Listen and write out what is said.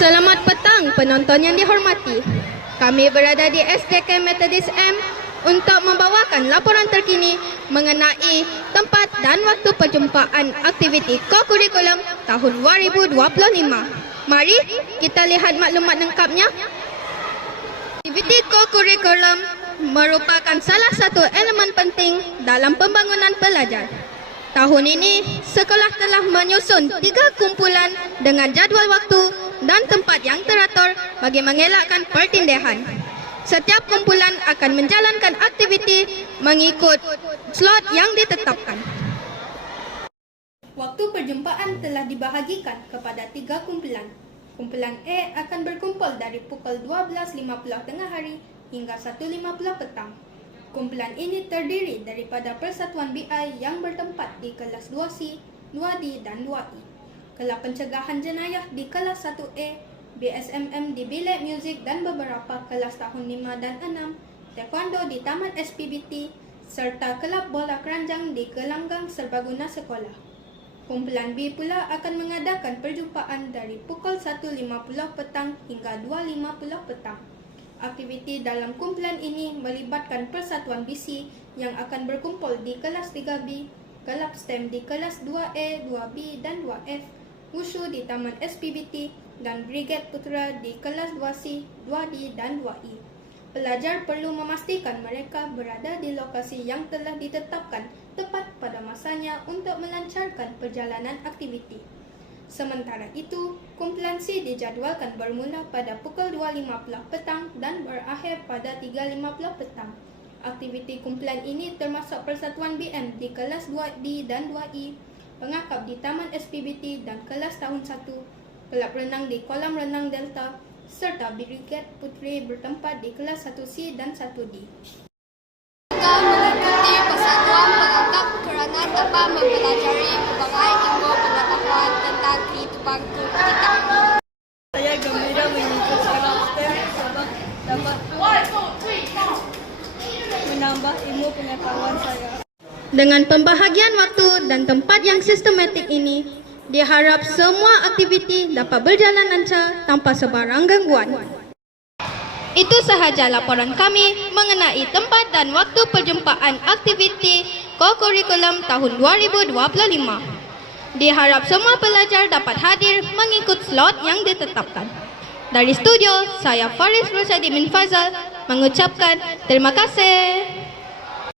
Selamat petang penonton yang dihormati. Kami berada di SDK Methodist M untuk membawakan laporan terkini mengenai tempat dan waktu perjumpaan aktiviti kokurikulum tahun 2025. Mari kita lihat maklumat lengkapnya. Aktiviti kokurikulum merupakan salah satu elemen penting dalam pembangunan pelajar. Tahun ini, sekolah telah menyusun 3 kumpulan dengan jadual waktu dan tempat yang teratur bagi mengelakkan pertindihan. Setiap kumpulan akan menjalankan aktiviti mengikut slot yang ditetapkan. Waktu perjumpaan telah dibahagikan kepada 3 kumpulan. Kumpulan A akan berkumpul dari pukul 12.50 tengah hari hingga 1.50 petang. Kumpulan ini terdiri daripada persatuan BI yang bertempat di kelas 2C, 2D dan 2E. Kelab pencegahan jenayah di kelas 1A, BSMM di bilik muzik dan beberapa kelas tahun 5 dan 6, taekwondo di Taman SPBT, serta kelab bola keranjang di gelanggang serbaguna sekolah. Kumpulan B pula akan mengadakan perjumpaan dari pukul 1.50 petang hingga 2.50 petang. Aktiviti dalam kumpulan ini melibatkan persatuan BC yang akan berkumpul di kelas 3B, kelab STEM di kelas 2A, 2B dan 2F, Wushu di Taman SPBT dan Brigade Putra di kelas 2C, 2D dan 2E. Pelajar perlu memastikan mereka berada di lokasi yang telah ditetapkan tepat pada masanya untuk melancarkan perjalanan aktiviti. Sementara itu, kumpulan C dijadualkan bermula pada pukul 2.50 petang dan berakhir pada 3.50 petang. Aktiviti kumpulan ini termasuk persatuan BM di kelas 2D dan 2E, pengakap di Taman SPBT dan kelas tahun 1, kelab renang di kolam renang Delta, serta Brigade Putri bertempat di kelas 1C dan 1D. Kita mengikuti persatuan pengangkap kerana dapat mempelajari pelbagai ilmu pengetahuan tentang kehidupan kita. Saya gembira mengikut sekolah STEM sebab dapat menambah ilmu pengetahuan saya. Dengan pembahagian waktu dan tempat yang sistematik ini, diharap semua aktiviti dapat berjalan lancar tanpa sebarang gangguan. Itu sahaja laporan kami mengenai tempat dan waktu perjumpaan aktiviti kokurikulum tahun 2025. Diharap semua pelajar dapat hadir mengikut slot yang ditetapkan. Dari studio, saya Faris Rosyadi bin Fazal mengucapkan terima kasih.